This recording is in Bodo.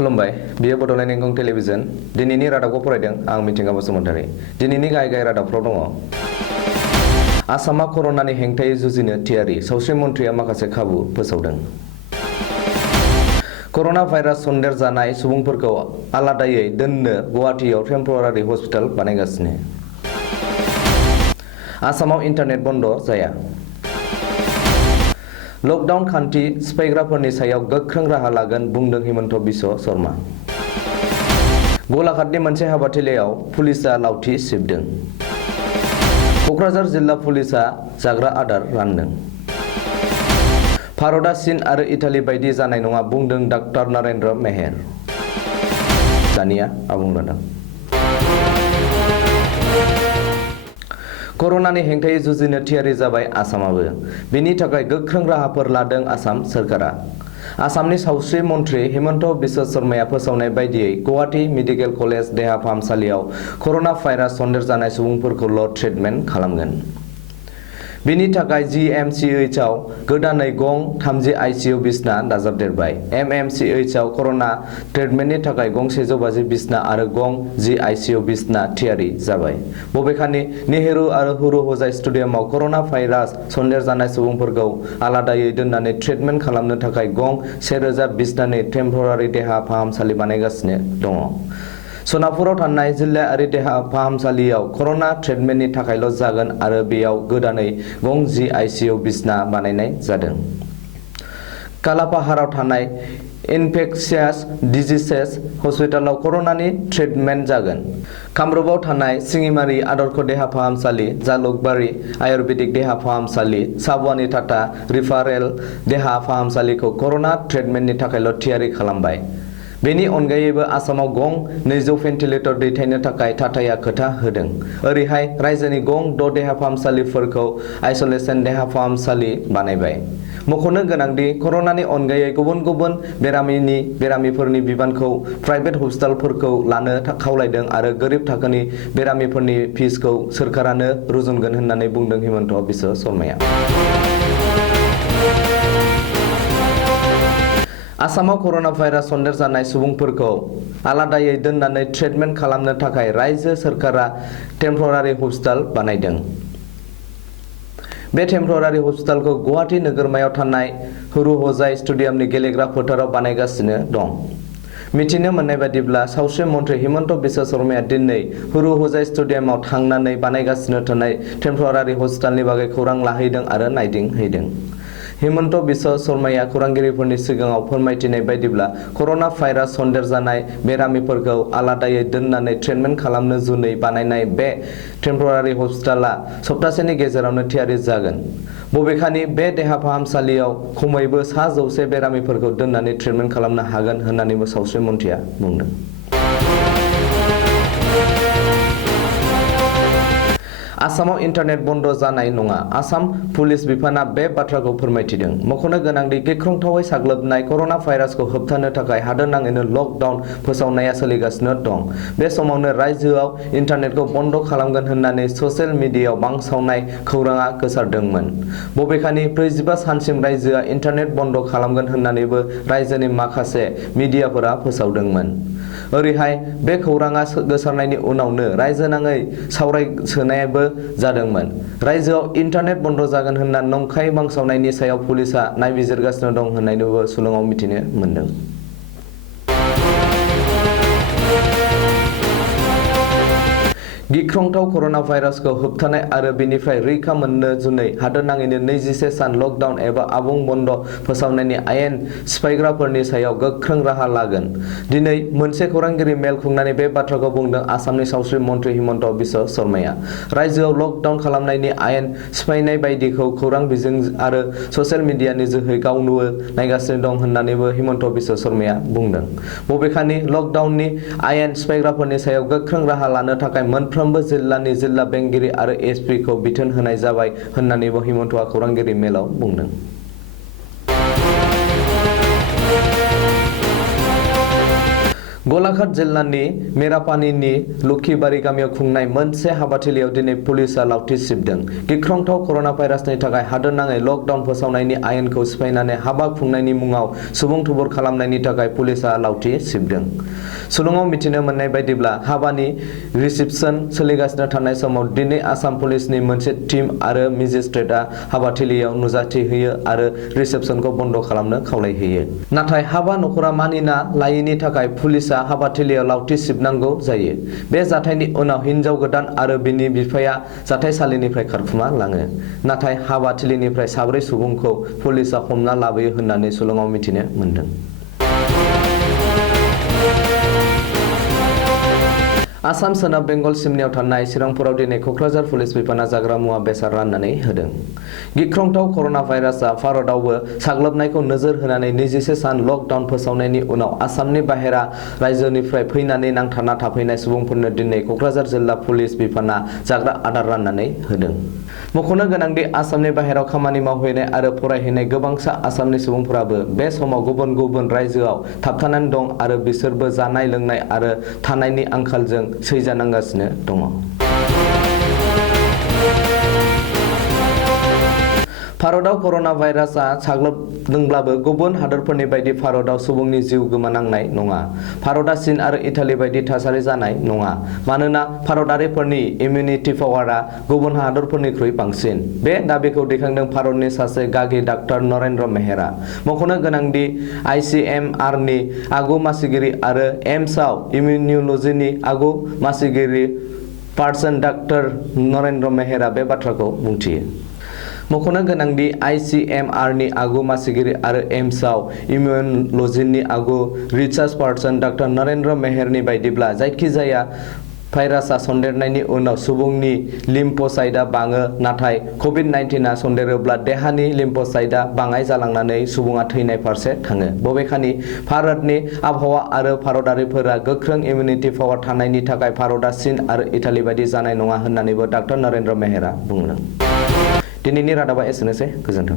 खुलुमबाय बियो बड'लेण्ड इंखं टेलिभिजन दिनैनि रादाबखौ फरायदों आं मिथिंगा बसुमतारी दिनैनि गाहाय रादाबफ्राव दङ आसामा कर'नानि हेंथायै जुजिनो थियारि सावस्रि मन्थ्रिया माखासे खाबु फोसावदों कर'ना भाइरास सन्देर जानाय सुबुंफोरखौ आलादायै दोननो गुवाहाटीयाव टेम्परारि हस्पिटाल बानायगासिनो आसामाव इन्टारनेट बन्द जाया लकडाउन खान्थि सिफायग्राफोरनि सायाव गोख्रों राहा लागोन बुंदों हिमन्त बिश्व शर्मा गलाघाटनि मोनसे हाबाथिलियाव पुलिसआ लावथि सिबदों क'क्राझार जिल्ला पुलिसआ जाग्रा आदार रानदों भारतआ चीन आरो इटाली बायदि जानाय नङा बुंदों डाक्टर नरेन्द्र मेहेर दानिया आबुं रादाब कर'नानि हेंथायै जुजिनो थियारि जाबाय आसामाबो बेनि थाखाय गोख्रों राहाफोर लादों आसाम सोरखारा आसामनि सावस्रि मन्थ्रि हिमन्त बिश्व शर्माया फोसावनाय बायदियै गुवाहाटी मेडिकेल कलेज देहा फाहामसालियाव कर'ना भाइरास सन्देर जानाय सुबुंफोरखौल' ट्रिटमेन्ट खालामगोन बेनि थाखाय GMCHआव गोदानै गं 30 ICU बिसना दाजाबदेरबाय MMCHआव कर'ना ट्रिटमेन्टनि थाखाय गं 150 बिसना आरो गं 10 ICU बिसना थियारि जाबाय बबेखानि नेहरू आरो हुरु हजाय स्टेडियामाव कर'ना भाइरास सन्देर जानाय सुबुंफोरखौ आलादायै दोननानै ट्रिटमेन्ट खालामनो थाखाय गं 1000 बिसनानि टेम्परारि देहा फाहामसालि बानायगासिनो दङ सनापुराव थानाय जिल्लायारि देहा फाहामसालियाव कर'ना ट्रिटमेन्टनि थाखायल' जागोन आरो बेयाव गोदानै गं 10 ICU बिसना बानायनाय जादों कालापाहाराव थानाय इनफेक्शियास डिजिसेस हस्पिटालाव कर'नानि ट्रिटमेन्ट जागोन कामरुपआव थानाय सिङिमारि आदर्श देहा फाहामसालि जालुकबारि आयुर्वेदिक देहा फाहामसालि साबुवानि टाटा रिफारेल देहा फाहामसालिखौ कर'ना ट्रिटमेन्टनि थाखायल' थियारि खालामबाय बेनि अनगायैबो आसामाव गं 200 भेन्टिलेटर दैथायनो थाखाय टाटाया खोथा होदों ओरैहाय रायजोनि गं 6 देहा फाहामसालिफोरखौ आइसोलेसन देहा फाहामसालि बानायबाय मख'नो गोनांदि कर'नानि अनगायै गुबुन गुबुन बेरामिफोरनि बिबानखौ प्राइभेट हस्पिटालफोरखौ लानो खावलायदों आरो गोरिब थाखोनि बेरामिफोरनि फिसखौ सोरखारानो रुजुनगोन होननानै बुंदों हिमन्त बिश्व शर्माया आसामाव कर'ना भाइरास सन्देर जानाय सुबुंफोरखौ आलादायै दोननानै ट्रिटमेन्ट खालामनो थाखाय रायजो सोरखारा टेम्परारि हस्पिटाल बानायदों बे टेम्परारि हस्पिटालखौ गुवाहाटी नोगोरमायाव थानाय हुरु हजाय स्टेडियामनि गेलेग्रा फोथाराव बानायगासिनो दं मिथिनो मोननाय बादिब्ला सावस्रि मन्थ्रि हिमन्त बिश्व शर्माया दिनै हुरु हजाय स्टेडियामाव थांनानै बानायगासिनो थानाय टेम्परारि हस्पिटालनि बागै खौरां लाहैदों आरो नायदिंहैदों हिमन्त बिश्व शर्माया खौरांगिरिफोरनि सिगाङाव फोरमायथिनाय बायदिब्ला कर'ना भाइरास सन्देर जानाय बेरामिफोरखौ आलादायै दोननानै ट्रिटमेन्ट खालामनो जुनै बानायनाय बे टेम्परारि हस्पिटाला सप्तासेनि गेजेरावनो थियारि जागोन बबेखानि बे देहा फाहामसालियाव खमैबो 100 बेरामिफोरखौ दोननानै ट्रिटमेन्ट खालामनो हागोन होननानैबो सावस्रि मन्थ्रिया बुंदों आसामाव इन्टारनेट बन्द जानाय नङा आसाम पुलिस बिफाना बे बाथ्राखौ फोरमायथिदों मख'नो गोनांदि गिख्रंथावै साग्लोबनाय कर'ना भाइरासखौ होबथानो थाखाय हादोरनाङैनो लकडाउन फोसावनाया सोलिगासिनो दं बे समावनो रायजोआव इन्टारनेटखौ बन्द खालामगोन होननानै ससियेल मिडियायाव बांसावनाय खौराङा गोसारदोंमोन बबेखानि 45 सानसिम रायजोआ इन्टारनेट बन्द खालामगोन होननानैबो रायजोनि माखासे मिडियाफोरा फोसावदोंमोन ओरैहाय बे खौराङा गोसारनायनि उनावनो रायजोनाङै सावरायसोनायबो जादोंमोन रायजोआव इन्टारनेट बन्द जागोन होनना नंखाय बांसावनायनि सायाव पुलिसआ नायबिजिरगासिनो दं होननानैबो सुलुङाव मिथिनो मोन्दों गिख्रंथाव कर'ना भाइरासखौ होबथानाय आरो बेनिफ्राय रैखा मोननो जुनै हादोरनाङैनो 21 सान लकडाउन एबा आबुं बन्द फोसावनायनि आयेन सिफायग्राफोरनि सायाव गोख्रों राहा लागोन दिनै मोनसे खौरांगिरि मेल खुंनानै बे बाथ्राखौ बुंदों आसामनि सावस्रि मन्थ्रि हिमन्त बिश्व शर्माया रायजोआव लकडाउन खालामनायनि आयेन सिफायनाय बायदिखौ खौरां बिजों आरो ससियेल मिडियानि जोहै गावनो नायगासिनो दं होननानैबो हिमन्त बिश्व शर्माया बुंदों बबेखानि लकडाउननि आयेन सिफायग्राफोरनि सायाव गोख्रों राहा लानो थाखाय मोनफ्रोमबो जिल्लानि जिल्ला बेंगिरि आरो SP खौ बिथोन होनाय जाबाय होननानैबो हिमन्तआ खौरांगिरि मेलाव बुंदों गलाघाट जिल्लानि मेरापानीनि लुखिबारि गामियाव खुंनाय मोनसे हाबाथिलियाव दिनै पुलिसआ लावथि सिबदों। गिख्रंथाव कर'ना भाइरासनि थाखाय हादोरनाङै लकडाउन फोसावनायनि आयेनखौ सिफायनानै हाबा खुंनायनि मुङाव सुबुं थुबुर खालामनायनि थाखाय पुलिसआ लावथि सिबदों। सुलुङाव मिथिनो मोननाय बायदिब्ला हाबानि रिसेपसन सोलिगासिनो थानाय समाव दिनै आसाम पुलिसनि मोनसे टीम आरो मेजिस्ट्रेटआ हाबाथिलियाव नुजाथि होयो आरो रिसेपसनखौ बन्द खालामनो खावलायहोयो। नाथाय हाबा नखरा मानिना लायैनि थाखाय पुलिसआ हाबाथिलियाव लावथि सिबनांगौ जायो। बे जाथायनि उनाव हिनजाव गोदान आरो बिनि बिफाया जाथायसालिनिफ्राय खारखुमा लाङो। नाथाय हाबाथिलिनिफ्राय 4 सुबुंखौ पुलिसआ हमना लाबोयो होननानै सुलुङाव मिथिनो मोनदों। आसाम सोनाब बेंगल सिमनायाव थानाय चिरांपुराव दिनै कक्राझार पुलिस बिफाना जाग्रा मुवा बेसाद राननानै होदों। गिख्रंथाव कर'ना भाइरासआ भारतआवबो साग्लोबनायखौ नोजोर होनानै 21 सान लकडाउन फोसावनायनि उनाव आसामनि बाहेरा रायजोनिफ्राय फैनानै नांथाना थाफैनाय सुबुंफोरनो दिनै कक्राझार जिल्ला पुलिस बिफाना जाग्रा आदार राननानै होदों। मख'नो गोनांदि आसामनि बाहेरायाव खामानि मावहैनाय आरो फरायहैनाय गोबांसा आसामनि सुबुंफोराबो बे समाव गुबुन गुबुन रायजोआव थाबथानानै दं आरो बिसोरबो जानाय लोंनाय आरो थानायनि आंखालजों सैजानांगासिनो दङ। भारतआव कर'ना भाइरासआ साग्लोबदोंब्लाबो गुबुन हादोरफोरनि बायदि भारतआव सुबुंनि जिउ गोमानांनाय नङा। भारतआ चीन आरो इटालि बायदि थासारि जानाय नङा। मानोना भारतारिफोरनि इमिउनिटि पावारआ गुबुन हादोरफोरनिख्रुइ बांसिन। बे दाबिखौ दैखांदों भारतनि सासे गागि डाक्टर नरेन्द्र मेहरा। मख'नो गोनांदि ICMR-नि आगु मासिगिरि आरो एम्सआव इमिउन'लजिनि आगु मासिगिरि पार्सन डाक्टर नरेन्द्र मेहरा बे बाथ्राखौ बुंथियो। मख'नो गोनांदि ICMR-नि आगु मासिगिरि आरो एम्सआव इमिउन'लजिनि आगु रिसार्च पार्सन डाक्टर नरेन्द्र मेहरनि बायदिब्ला जायखिजाया भाइरासआ सन्देरनायनि उनाव सुबुंनि लिम्फोसाइटआ बाङो, नाथाय कभिड-19आ सन्देरोब्ला देहानि लिम्फोसाइटआ बाङाइ जालांनानै सुबुङा थैनाय फारसे थाङो। बबेखानि भारतनि आबहावा आरो भारतारिफोरा गोख्रों इमिउनिटि पावार थानायनि थाखाय भारतआ चीन आरो इटालि बायदि जानाय नङा होननानैबो डाक्टर नरेन्द्र मेहरा बुंदों। दिनैनि रादाबा एसेनोसै। गोजोन्थों।